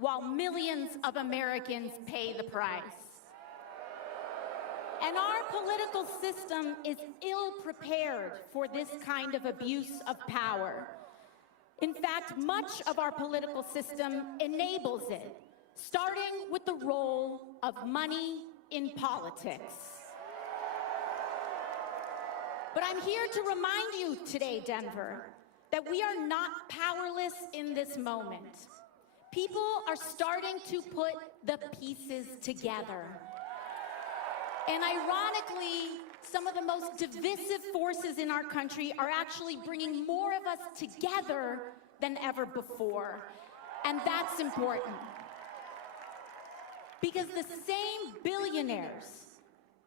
while millions of Americans pay the price. And our political system is ill-prepared for this kind of abuse of power. In fact, much of our political system enables it, starting with the role of money in politics. But I'm here to remind you today, Denver, that we are not powerless in this moment. People are starting to put the pieces together. And ironically, some of the most divisive forces in our country are actually bringing more of us together than ever before. And that's important. Because the same billionaires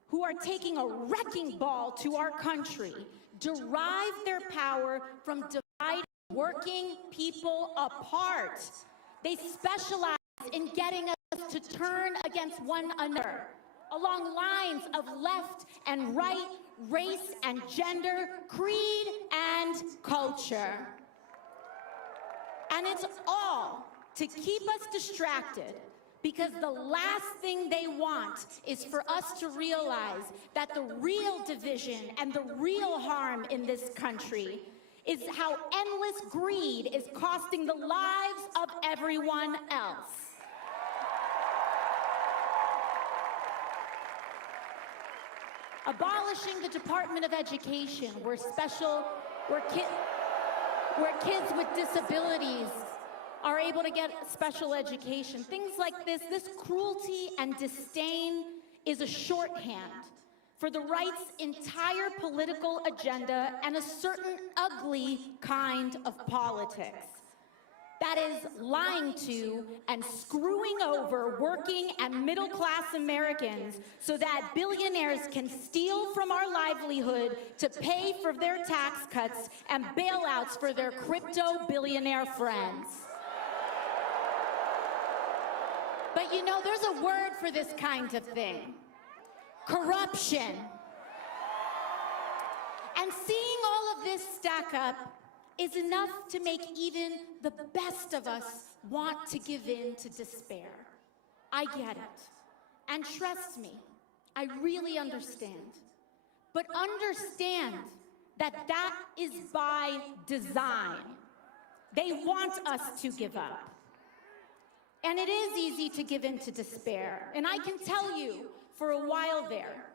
who are taking a wrecking ball to our country derive their power from dividing working people apart. They specialize in getting us to turn against one another along lines of left and right, race and gender, creed and culture. And it's all to keep us distracted, because the last thing they want is for us to realize that the real division and the real harm in this country is how endless greed is costing the lives of everyone else. Abolishing the Department of Education, where kids with disabilities are able to get special education. Things like this cruelty and disdain is a shorthand for the right's entire political agenda and a certain ugly kind of politics. That is lying to and screwing over working and middle-class Americans so that billionaires can steal from our livelihood to pay for their tax cuts and bailouts for their crypto billionaire friends. But you know, there's a word for this kind of thing: corruption. And seeing all of this stack up is enough to make even the best of us want to give in to despair. I get it. And trust me, I really understand. But understand that that is by design. They want us to give up. And it is easy to give in to despair. And I can tell you, for a while there,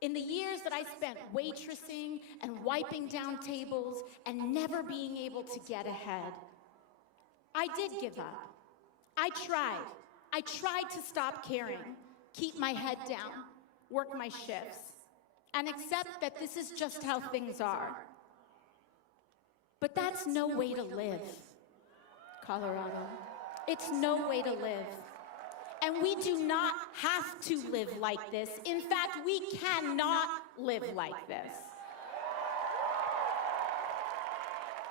in the years that I spent waitressing and wiping down tables and never being able to get ahead, I did give up. I tried. I tried to stop caring, keep my head down, work my shifts, and accept that this is just how things are. But that's no way to live, Colorado. It's no way to live. And we do not have to live like this. In fact, we cannot live like this.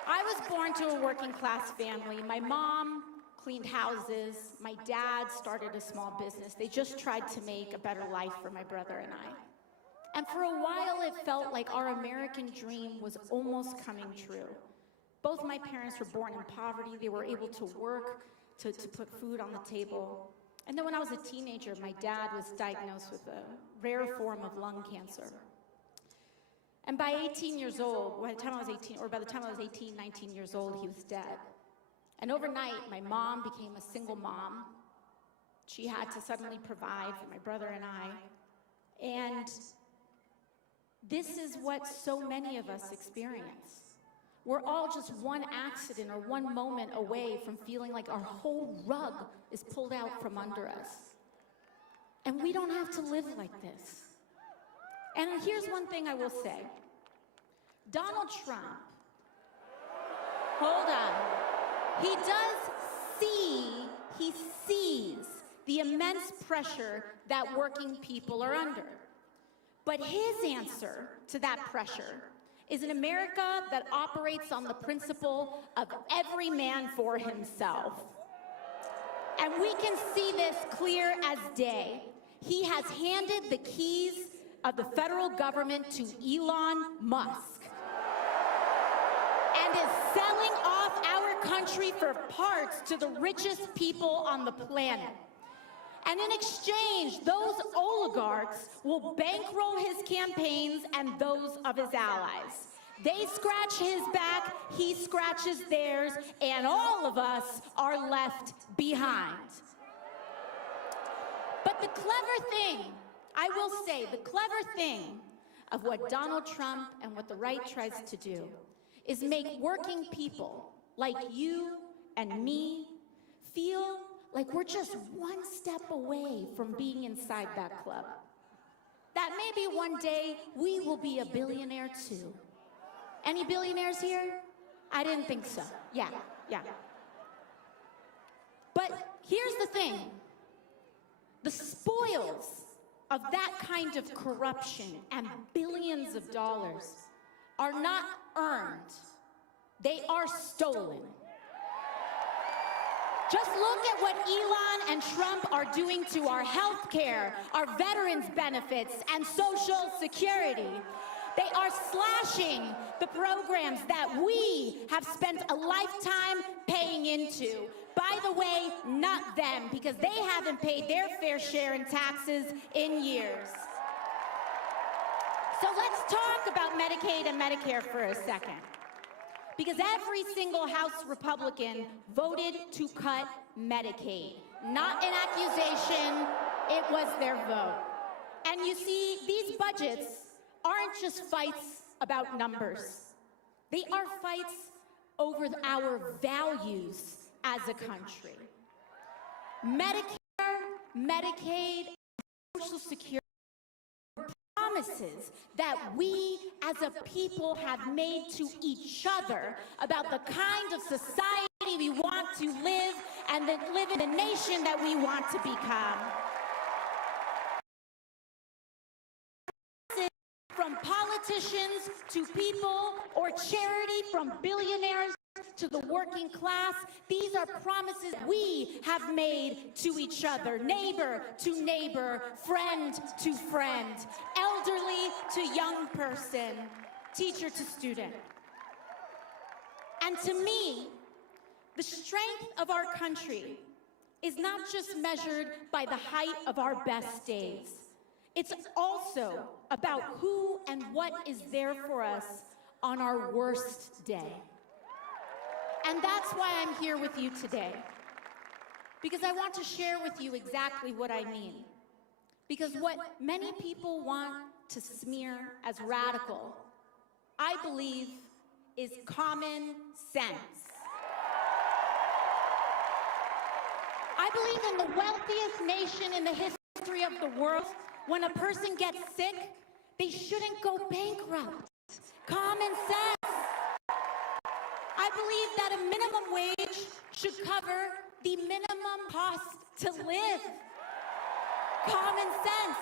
I was born to a working class family. My mom cleaned houses. My dad started a small business. They just tried to make a better life for my brother and I. And for a while, it felt like our American dream was almost coming true. Both my parents were born in poverty. They were able to work to put food on the table. And then when I was a teenager, my dad was diagnosed with a rare form of lung cancer. And by 18 years old, by the time I was 18, 19 years old, he was dead. And overnight, my mom became a single mom. She had to suddenly provide for my brother and I. And this is what so many of us experience. We're all just one accident or one moment away from feeling like our whole rug is pulled out from under us. And we don't have to live like this. And here's one thing I will say. Donald Trump, hold on. He sees the immense pressure that working people are under. But his answer to that pressure is an America that operates on the principle of every man for himself. And we can see this clear as day. He has handed the keys of the federal government to Elon Musk and is selling off our country for parts to the richest people on the planet. And in exchange, those oligarchs will bankroll his campaigns and those of his allies. They scratch his back, he scratches theirs, and all of us are left behind. But the clever thing, I will say, the clever thing of what Donald Trump and what the right tries to do is make working people like you and me feel like we're just one step away from being inside that club. That maybe one day we will be a billionaire too. Any billionaires here? I didn't think so. Yeah. But here's the thing. The spoils of that kind of corruption and billions of dollars are not earned. They are stolen. Just look at what Elon and Trump are doing to our health care, our veterans' benefits, and Social Security. They are slashing the programs that we have spent a lifetime paying into. By the way, not them, because they haven't paid their fair share in taxes in years. So let's talk about Medicaid and Medicare for a second. Because every single House Republican voted to cut Medicaid. Not an accusation, it was their vote. And you see, these budgets aren't just fights about numbers. They are fights over our values as a country. Medicare, Medicaid, and Social Security promises that we as a people have made to each other about the kind of society we want to live and live in the nation that we want to become. From politicians to people, or charity from billionaires to the working class, these are promises we have made to each other, neighbor to neighbor, friend to friend, elderly to young person, teacher to student. And to me, the strength of our country is not just measured by the height of our best days. It's also about who and what is there for us on our worst day. And that's why I'm here with you today. Because I want to share with you exactly what I mean. Because what many people want to smear as radical, I believe, is common sense. I believe in the wealthiest nation in the history of the world, when a person gets sick, they shouldn't go bankrupt. Common sense. I believe that a minimum wage should cover the minimum cost to live. Common sense.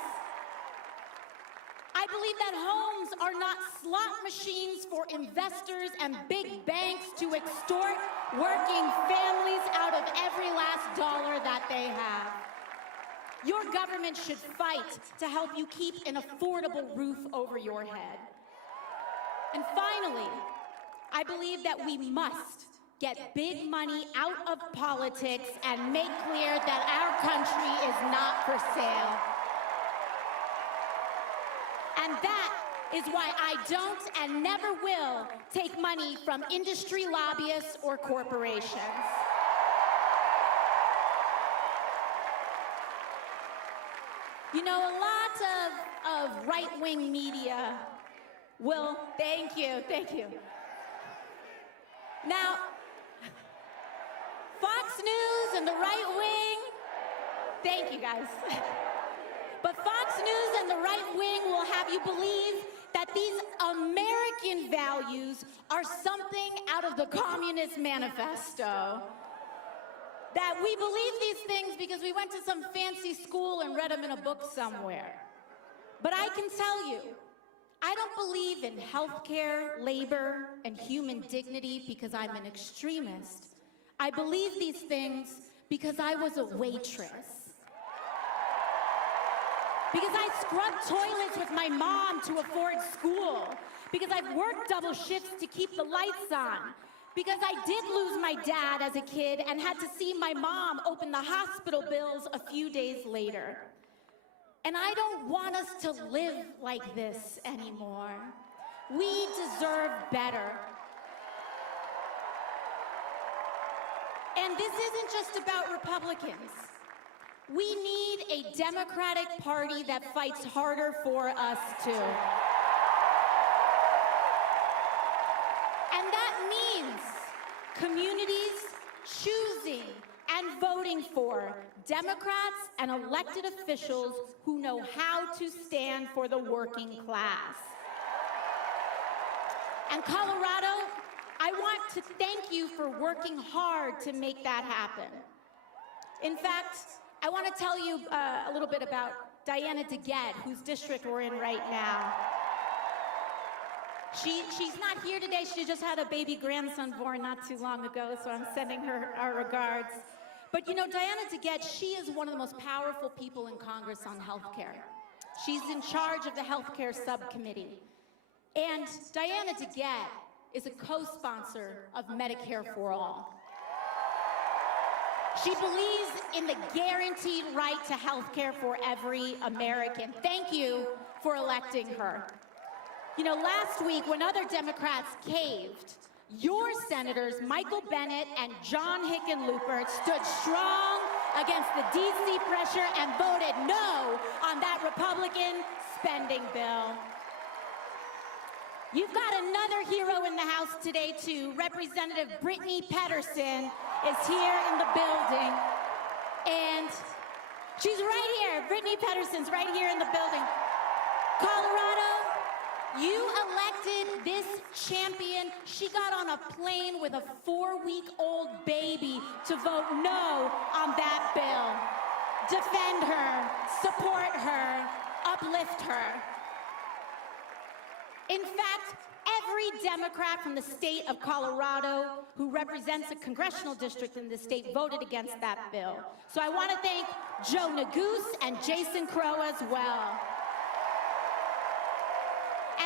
I believe that homes are not slot machines for investors and big banks to extort working families out of every last dollar that they have. Your government should fight to help you keep an affordable roof over your head. And finally, I believe that we must get big money out of politics and make clear that our country is not for sale. And that is why I don't and never will take money from industry lobbyists or corporations. You know, a lot of right-wing media will, thank you. Now, Fox News and the right wing, thank you guys. But Fox News and the right wing will have you believe that these American values are something out of the Communist Manifesto. That we believe these things because we went to some fancy school and read them in a book somewhere. But I can tell you, I don't believe in healthcare, labor, and human dignity because I'm an extremist. I believe these things because I was a waitress. Because I scrubbed toilets with my mom to afford school. Because I've worked double shifts to keep the lights on. Because I did lose my dad as a kid and had to see my mom open the hospital bills a few days later. And I don't want us to live like this anymore. We deserve better. And this isn't just about Republicans. We need a Democratic Party that fights harder for us too. And that means communities choosing and voting for Democrats and elected officials who know how to stand for the working class. And Colorado, I want to thank you for working hard to make that happen. In fact, I want to tell you a little bit about Diana DeGette, whose district we're in right now. She's not here today. She just had a baby grandson born not too long ago, so I'm sending her our regards. But you know, Diana DeGette, she is one of the most powerful people in Congress on health care. She's in charge of the health care subcommittee. And Diana DeGette is a co-sponsor of Medicare for All. She believes in the guaranteed right to health care for every American. Thank you for electing her. You know, last week when other Democrats caved, your senators, Michael Bennet and John Hickenlooper, stood strong against the DC pressure and voted no on that Republican spending bill. You've got another hero in the House today, too. Representative Brittany Pedersen is here in the building. And she's right here. Brittany Pedersen's right here in the building. Colorado, you elected this champion. She got on a plane with a 4-week-old baby to vote no on that bill. Defend her, support her, uplift her. In fact, every Democrat from the state of Colorado who represents a congressional district in the state voted against that bill. So I want to thank Joe Neguse and Jason Crow as well.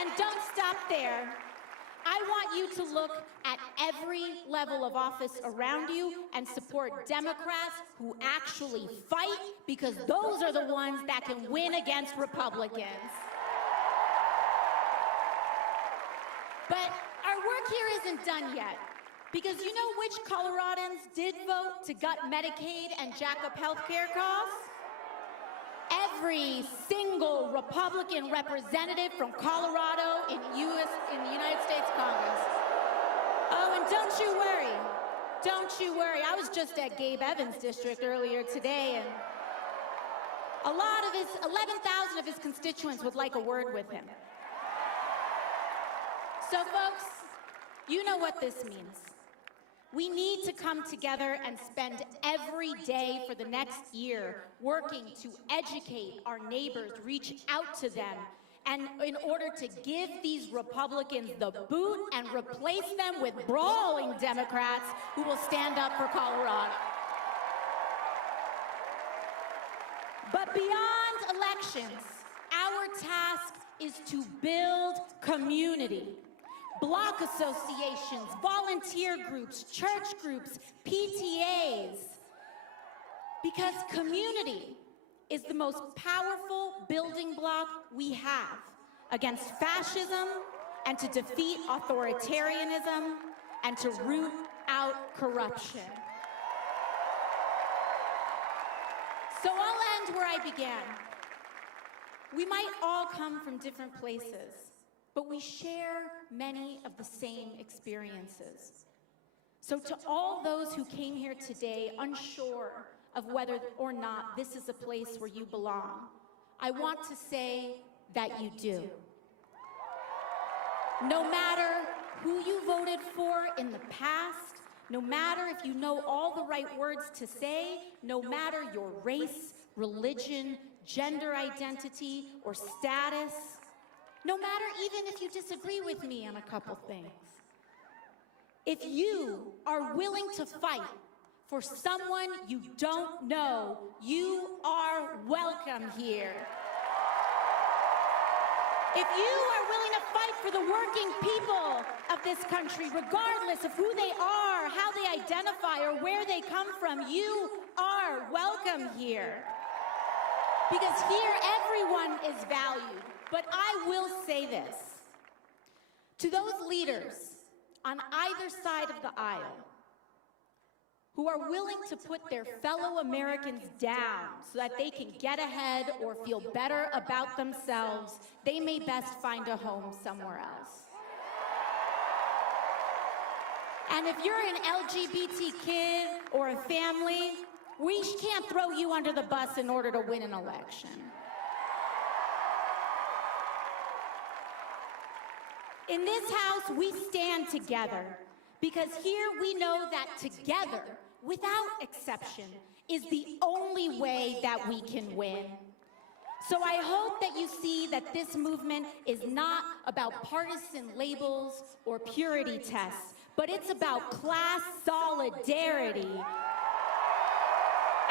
And don't stop there. I want you to look at every level of office around you and support Democrats who actually fight, because those are the ones that can win against Republicans. But our work here isn't done yet, because you know which Coloradans did vote to gut Medicaid and jack up health care costs? Every single Republican representative from Colorado in the United States Congress. Oh, and don't you worry. I was just at Gabe Evans' district earlier today, and a lot of 11,000 of his constituents would like a word with him. So folks, you know what this means. We need to come together and spend every day for the next year working to educate our neighbors, reach out to them, and in order to give these Republicans the boot and replace them with brawling Democrats who will stand up for Colorado. But beyond elections, our task is to build community. Block associations, volunteer groups, church groups, PTAs. Because community is the most powerful building block we have against fascism and to defeat authoritarianism and to root out corruption. So I'll end where I began. We might all come from different places, but we share many of the same experiences. So to all those who came here today unsure of whether or not this is a place where you belong, I want to say that you do. No matter who you voted for in the past, no matter if you know all the right words to say, no matter your race, religion, gender identity, or status, no matter even if you disagree with me on a couple things. If you are willing to fight for someone you don't know, you are welcome here. If you are willing to fight for the working people of this country, regardless of who they are, how they identify, or where they come from, you are welcome here. Because here, everyone is valued. But I will say this. To those leaders on either side of the aisle who are willing to put their fellow Americans down so that they can get ahead or feel better about themselves, they may best find a home somewhere else. And if you're an LGBT kid or a family, we can't throw you under the bus in order to win an election. In this house, we stand together because here we know that together, without exception, is the only way that we can win. So I hope that you see that this movement is not about partisan labels or purity tests, but it's about class solidarity.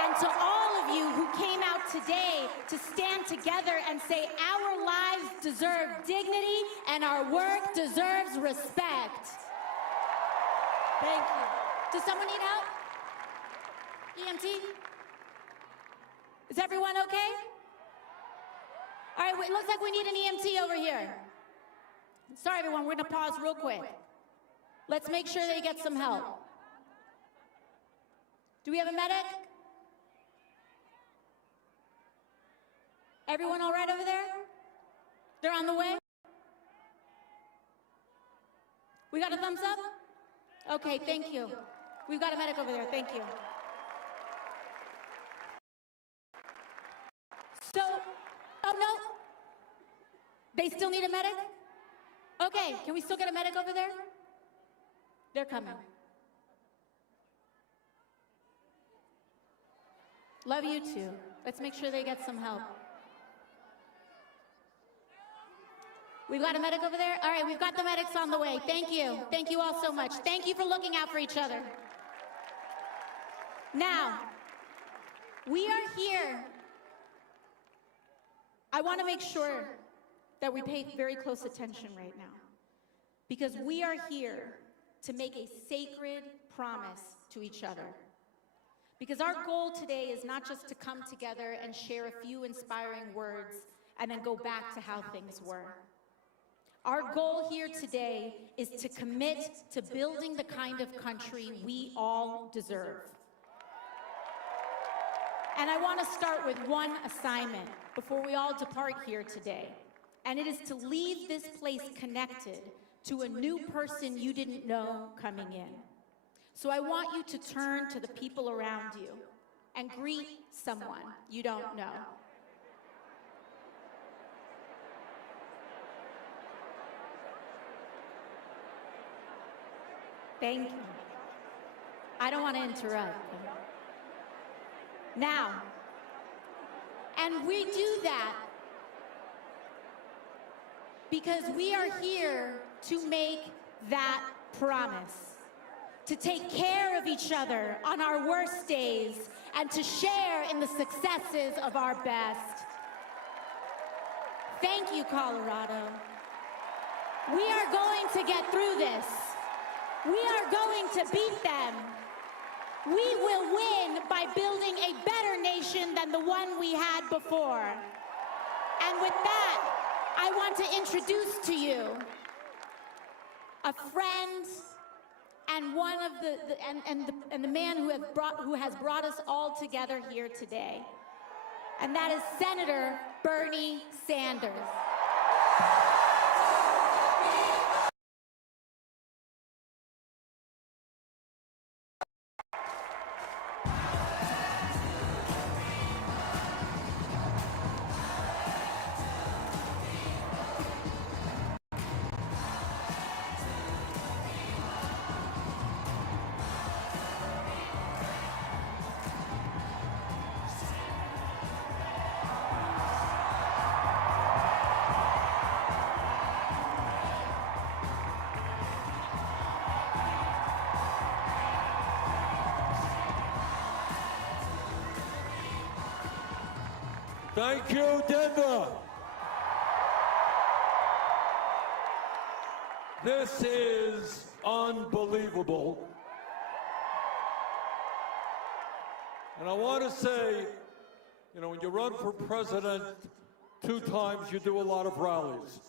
And to all of you who came out today to stand together and say our lives deserve dignity and our work deserves respect. Thank you. Does someone need help? EMT? Is everyone okay? All right, it looks like we need an EMT over here. Sorry, everyone, we're gonna pause real quick. Let's make sure they get some help. Do we have a medic? Everyone all right over there? They're on the way? We got a thumbs up? Okay, thank you. We've got a medic over there, thank you. So, oh no, they still need a medic? Okay, can we still get a medic over there? They're coming. Love you too. Let's make sure they get some help. We've got a medic over there? All right, we've got the medics on the way. Thank you. Thank you all so much. Thank you for looking out for each other. Now, we are here. I want to make sure that we pay very close attention right now, because we are here to make a sacred promise to each other. Because our goal today is not just to come together and share a few inspiring words and then go back to how things were. Our goal here today is to commit to building the kind of country we all deserve. And I want to start with one assignment before we all depart here today. And it is to leave this place connected to a new person you didn't know coming in. So I want you to turn to the people around you and greet someone you don't know. Thank you. I don't want to interrupt. Now, and we do that because we are here to make that promise, to take care of each other on our worst days and to share in the successes of our best. Thank you, Colorado. We are going to get through this. We are going to beat them. We will win by building a better nation than the one we had before. And with that, I want to introduce to you a friend and one of the man who has brought us all together here today. And that is Senator Bernie Sanders. Thank you, Denver. This is unbelievable. And I want to say, you know, when you run for president 2 times, you do a lot of rallies.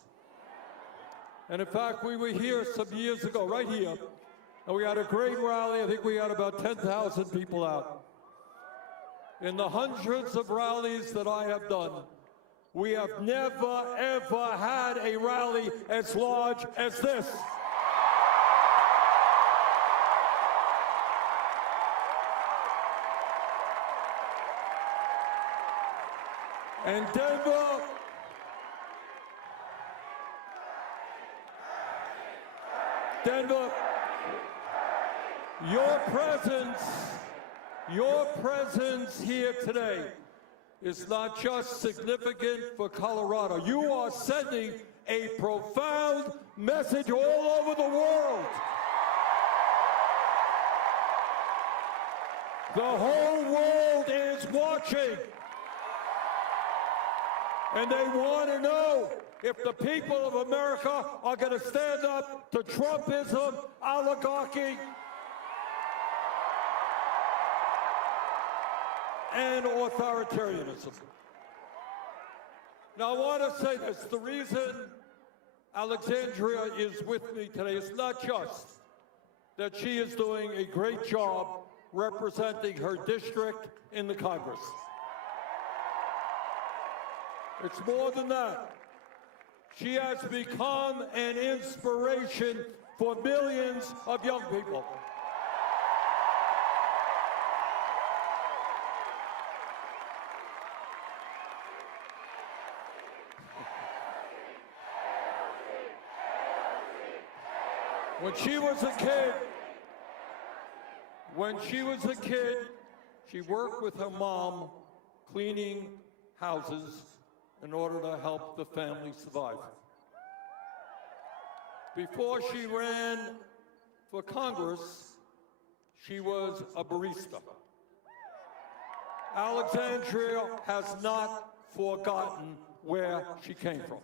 And in fact, we were here some years ago, right here, and we had a great rally. I think we had about 10,000 people out. In the hundreds of rallies that I have done, we have never, ever had a rally as large as this. And Denver, your presence here today is not just significant for Colorado. You are sending a profound message all over the world. The whole world is watching. And they want to know if the people of America are going to stand up to Trumpism, oligarchy, and authoritarianism. Now, I want to say this. The reason Alexandria is with me today is not just that she is doing a great job representing her district in the Congress. It's more than that. She has become an inspiration for millions of young people. When she was a kid, she worked with her mom cleaning houses in order to help the family survive. Before she ran for Congress, she was a barista. Alexandria has not forgotten where she came from.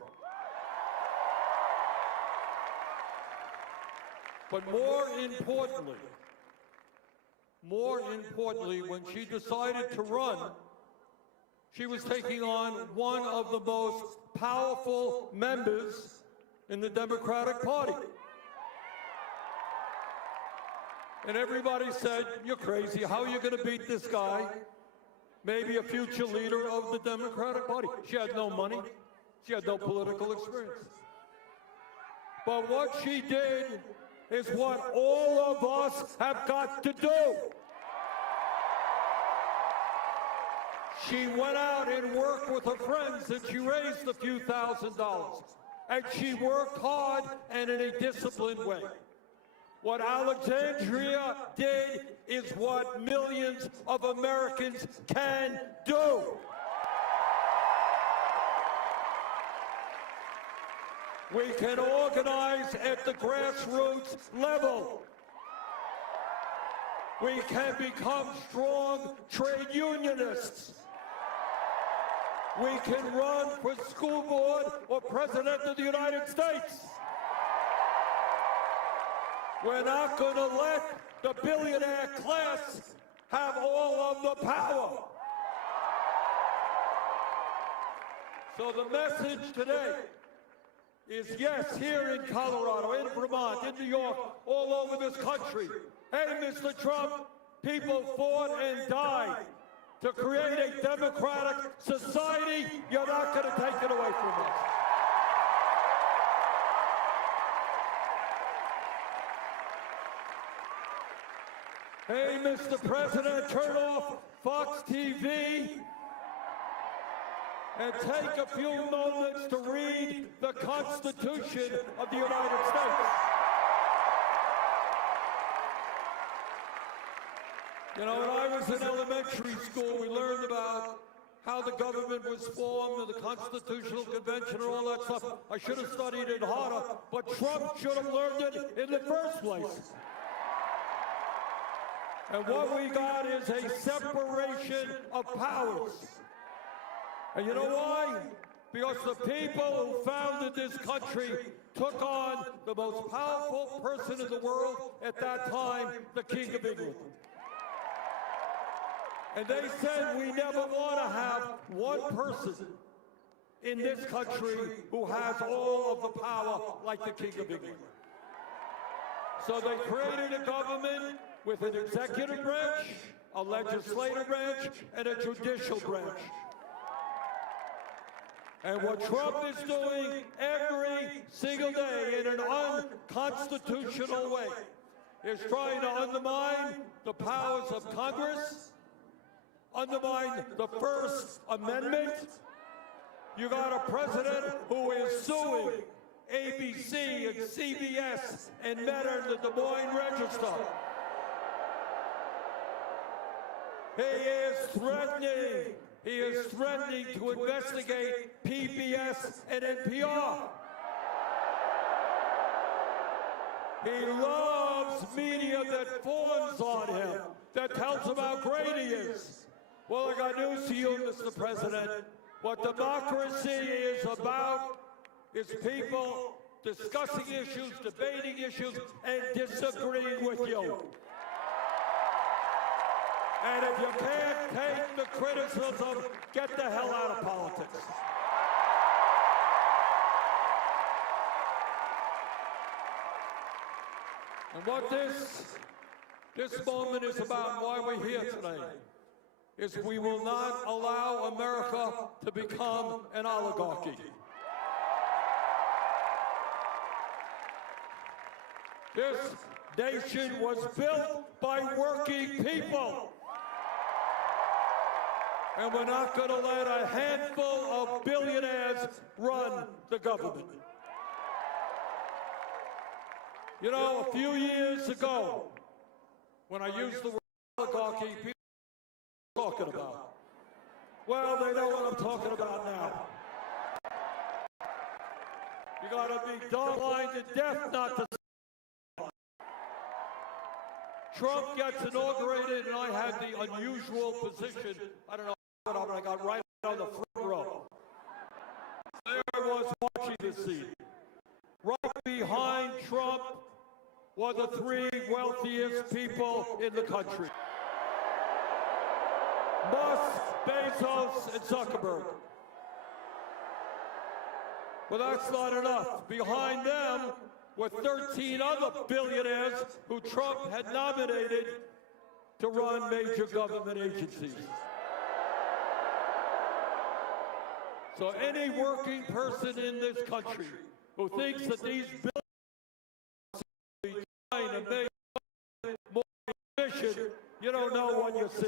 But more importantly, when she decided to run, she was taking on one of the most powerful members in the Democratic Party. And everybody said, "You're crazy. How are you going to beat this guy? Maybe a future leader of the Democratic Party." She had no money. She had no political experience. But what she did is what all of us have got to do. She went out and worked with her friends, and she raised a few $1,000s. And she worked hard and in a disciplined way. What Alexandria did is what millions of Americans can do. We can organize at the grassroots level. We can become strong trade unionists. We can run for school board or president of the United States. We're not going to let the billionaire class have all of the power. So the message today is yes, here in Colorado, in Vermont, in New York, all over this country. Hey, Mr. Trump, people fought and died to create a democratic society. You're not going to take it away from us. Hey, Mr. President, turn off Fox TV and take a few moments to read the Constitution of the United States. You know, when I was in elementary school, we learned about how the government was formed and the Constitutional Convention and all that stuff. I should have studied it harder, but Trump should have learned it in the first place. And what we got is a separation of powers. And you know why? Because the people who founded this country took on the most powerful person in the world at that time, the King of England. And they said we never want to have one person in this country who has all of the power like the King of England. So they created a government with an executive branch, a legislative branch, and a judicial branch. And what Trump is doing every single day in an unconstitutional way is trying to undermine the powers of Congress, undermine the First Amendment. You got a president who is suing ABC and CBS and Meta and the Des Moines Register. He is threatening to investigate PBS and NPR. He loves media that fawns on him, that tells him how great he is. Well, I got news to you, Mr. President. What democracy is about is people discussing issues, debating issues, and disagreeing with you. And if you can't take the criticism, get the hell out of politics. And what this moment is about, and why we're here today, is we will not allow America to become an oligarchy. This nation was built by working people. And we're not going to let a handful of billionaires run the government. You know, a few years ago, when I used the word oligarchy, people were talking about. Well, they know what I'm talking about now. You got to be dumb-blind to deaf not to. Trump gets inaugurated, and I had the unusual position. I don't know. I got right on the front row. There I was watching this scene. Right behind Trump were the three wealthiest people in the country: Musk, Bezos, and Zuckerberg. But that's not enough. Behind them were 13 other billionaires who Trump had nominated to run major government agencies. So any working person in this country who thinks that these billions are trying to make more efficient, you don't know what you're seeing.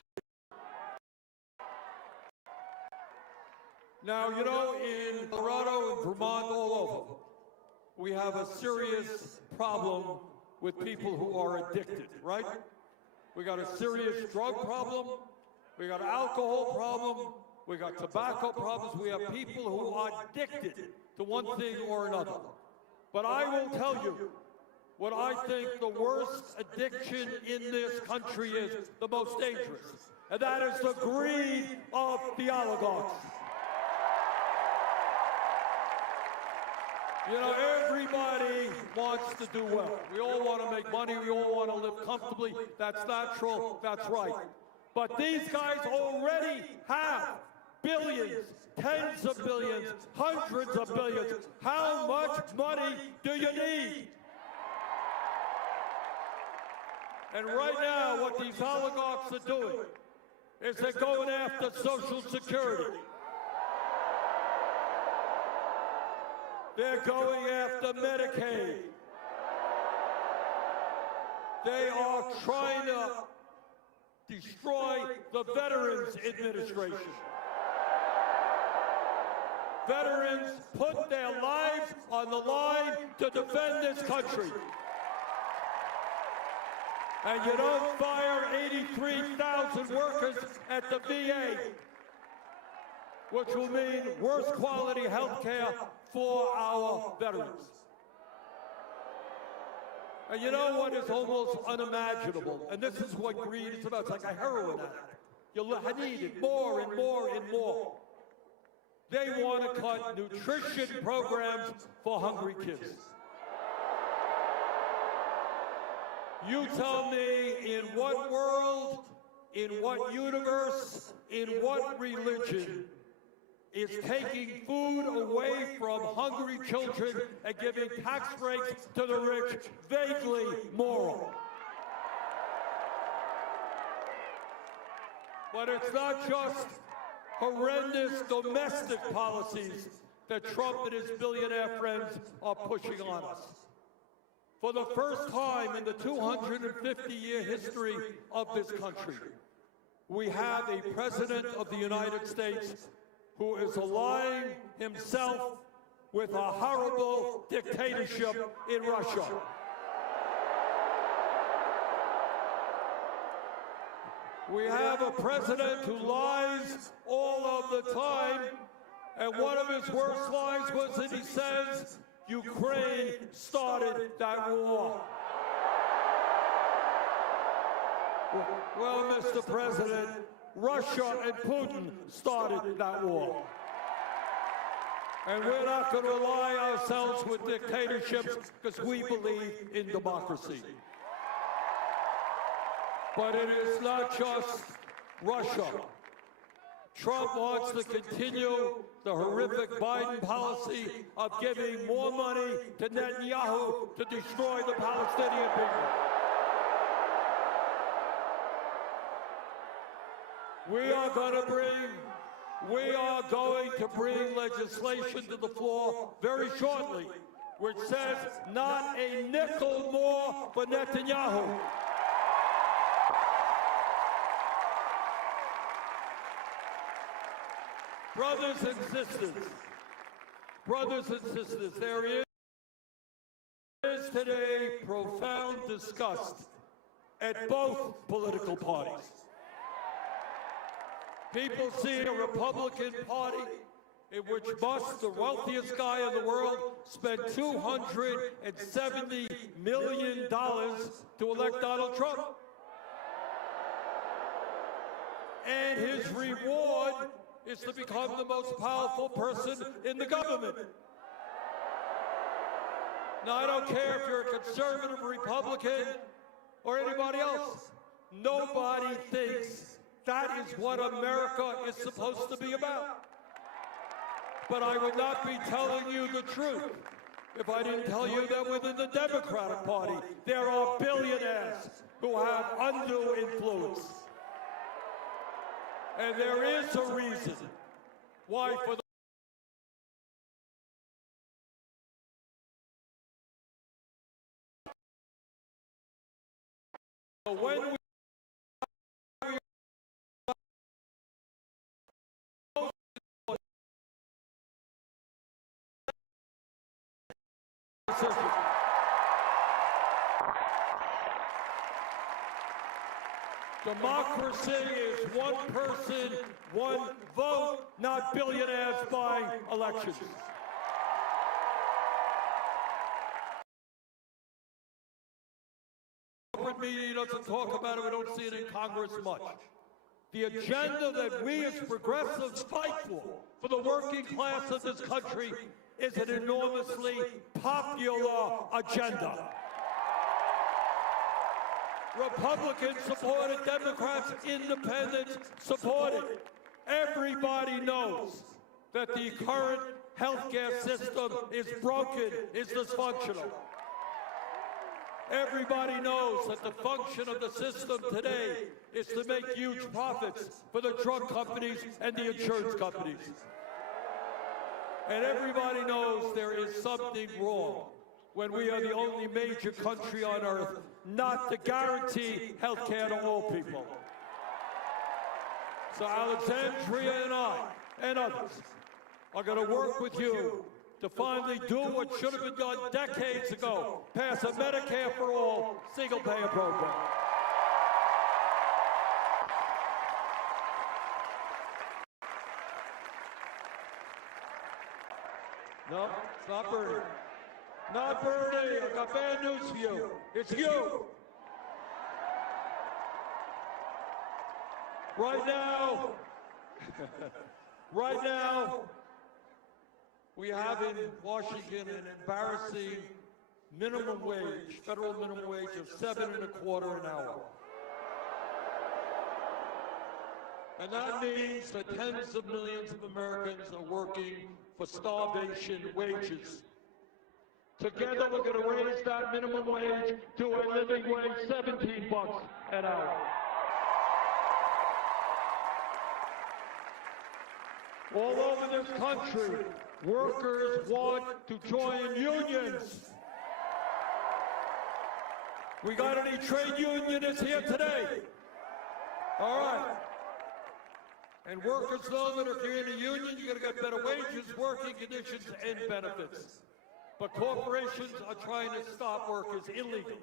Now, you know, in Colorado and Vermont, all over, we have a serious problem with people who are addicted, right? We got a serious drug problem. We got an alcohol problem. We got tobacco problems. We have people who are addicted to one thing or another. But I will tell you what I think the worst addiction in this country is, the most dangerous, and that is the greed of the oligarchs. You know, everybody wants to do well. We all want to make money. We all want to live comfortably. That's natural. That's right. But these guys already have billions, tens of billions, hundreds of billions. How much money do you need? And right now, what these oligarchs are doing is they're going after Social Security. They're going after Medicaid. They are trying to destroy the Veterans Administration. Veterans put their lives on the line to defend this country. And you don't fire 83,000 workers at the VA, which will mean worse quality health care for our veterans. And you know what is almost unimaginable? And this is what greed is about. It's like a heroin addict. You need it more and more and more. They want to cut nutrition programs for hungry kids. You tell me, in what world, in what universe, in what religion is taking food away from hungry children and giving tax breaks to the rich vaguely moral? But it's not just horrendous domestic policies that Trump and his billionaire friends are pushing on us. For the first time in the 250-year history of this country, we have a president of the United States who is allying himself with a horrible dictatorship in Russia. We have a president who lies all of the time, and one of his worst lies was that he says Ukraine started that war. Well, Mr. President, Russia and Putin started that war. And we're not going to ally ourselves with dictatorships because we believe in democracy. But it is not just Russia. Trump wants to continue the horrific Biden policy of giving more money to Netanyahu to destroy the Palestinian people. We are going to bring legislation to the floor very shortly, which says not a nickel more for Netanyahu. Brothers and sisters, there is today profound disgust at both political parties. People see a Republican Party in which Musk, the wealthiest guy in the world, spent $270 million to elect Donald Trump. And his reward is to become the most powerful person in the government. Now, I don't care if you're a conservative Republican or anybody else. Nobody thinks that is what America is supposed to be about. But I would not be telling you the truth if I didn't tell you that within the Democratic Party, there are billionaires who have undue influence. And there is a reason why for the when we democracy is one person, one vote, not billionaires buying elections. Corporate media doesn't talk about it. We don't see it in Congress much. The agenda that we as progressives fight for the working class of this country, is an enormously popular agenda. Republicans supported, Democrats, independents supported. Everybody knows that the current healthcare system is broken, is dysfunctional. Everybody knows that the function of the system today is to make huge profits for the drug companies and the insurance companies. And everybody knows there is something wrong when we are the only major country on earth not to guarantee health care to all people. So Alexandria and I and others are going to work with you to finally do what should have been done decades ago, pass a Medicare for all single-payer program. No, it's not Bernie. Not Bernie. I got bad news for you. It's you. Right now, We have in Washington an embarrassing minimum wage, federal minimum wage of $7.25 an hour. And that means that tens of millions of Americans are working for starvation wages. Together, we're going to raise that minimum wage to a living wage, $17 an hour. All over this country, workers want to join unions. We got any trade unionists here today? All right. And workers know that if you're in a union, you're going to get better wages, working conditions, and benefits. But corporations are trying to stop workers illegally,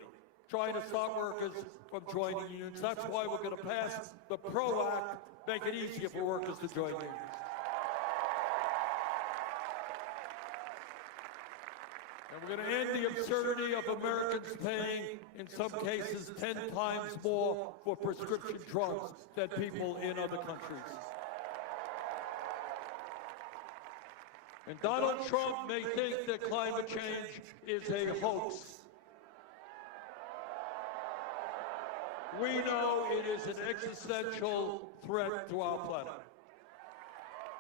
trying to stop workers from joining unions. That's why we're going to pass the PRO Act, make it easier for workers to join unions. And we're going to end the absurdity of Americans paying, in some cases, 10 times more for prescription drugs than people in other countries. And Donald Trump may think that climate change is a hoax. We know it is an existential threat to our planet.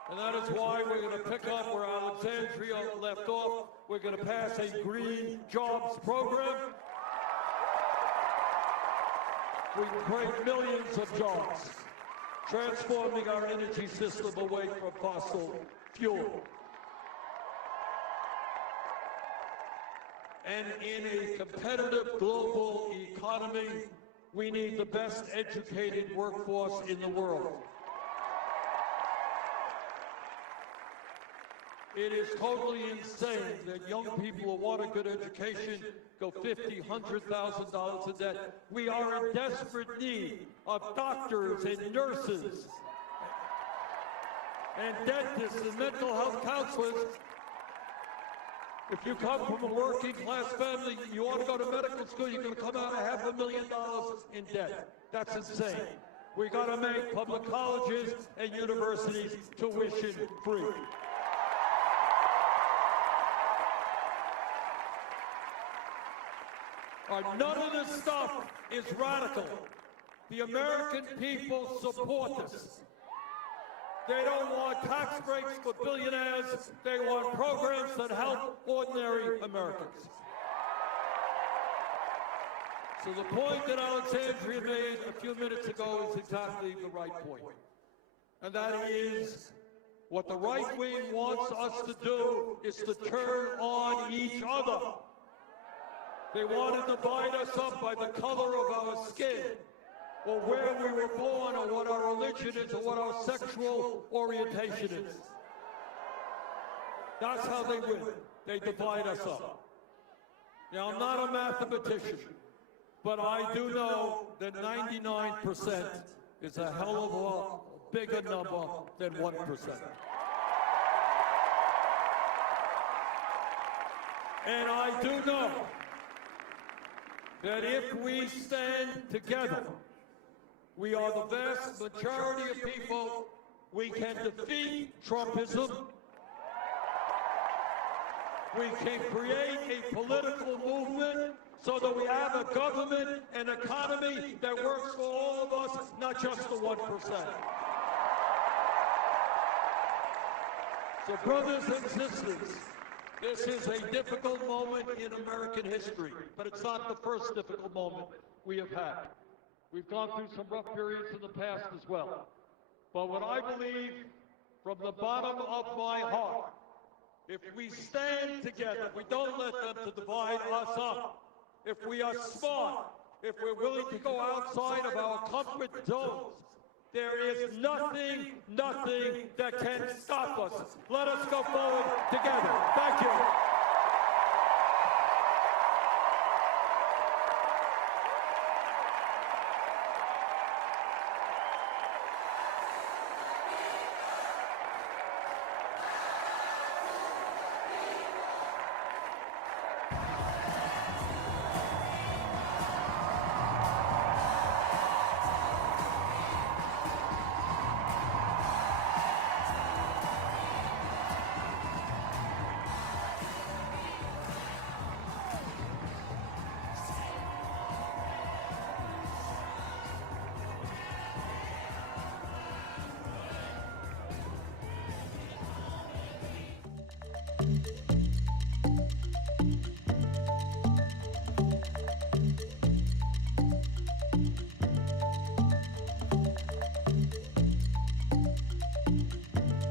And that is why we're going to pick up where Alexandria left off. We're going to pass a green jobs program. We create millions of jobs, transforming our energy system away from fossil fuel. And in a competitive global economy, we need the best educated workforce in the world. It is totally insane that young people who want a good education go $50,000, $100,000 in debt. We are in desperate need of doctors and nurses and dentists and mental health counselors. If you come from a working class family, you want to go to medical school, you're going to come out of $500,000 in debt. That's insane. We got to make public colleges and universities tuition free. None of this stuff is radical. The American people support this. They don't want tax breaks for billionaires. They want programs that help ordinary Americans. So the point that Alexandria made a few minutes ago is exactly the right point. And that is, what the right wing wants us to do is to turn on each other. They want to divide us up by the color of our skin, or where we were born, or what our religion is, or what our sexual orientation is. That's how they win. They divide us up. Now, I'm not a mathematician, but I do know that 99% is a hell of a bigger number than 1%. And I do know that if we stand together, we are the vast majority of people, we can defeat Trumpism. We can create a political movement so that we have a government and economy that works for all of us, not just the 1%. So brothers and sisters, this is a difficult moment in American history, but it's not the first difficult moment we have had. We've gone through some rough periods in the past as well. But what I believe from the bottom of my heart, if we stand together, we don't let them to divide us up. If we are smart, if we're willing to go outside of our comfort zones, there is nothing that can stop us. Let us go forward together. Thank you.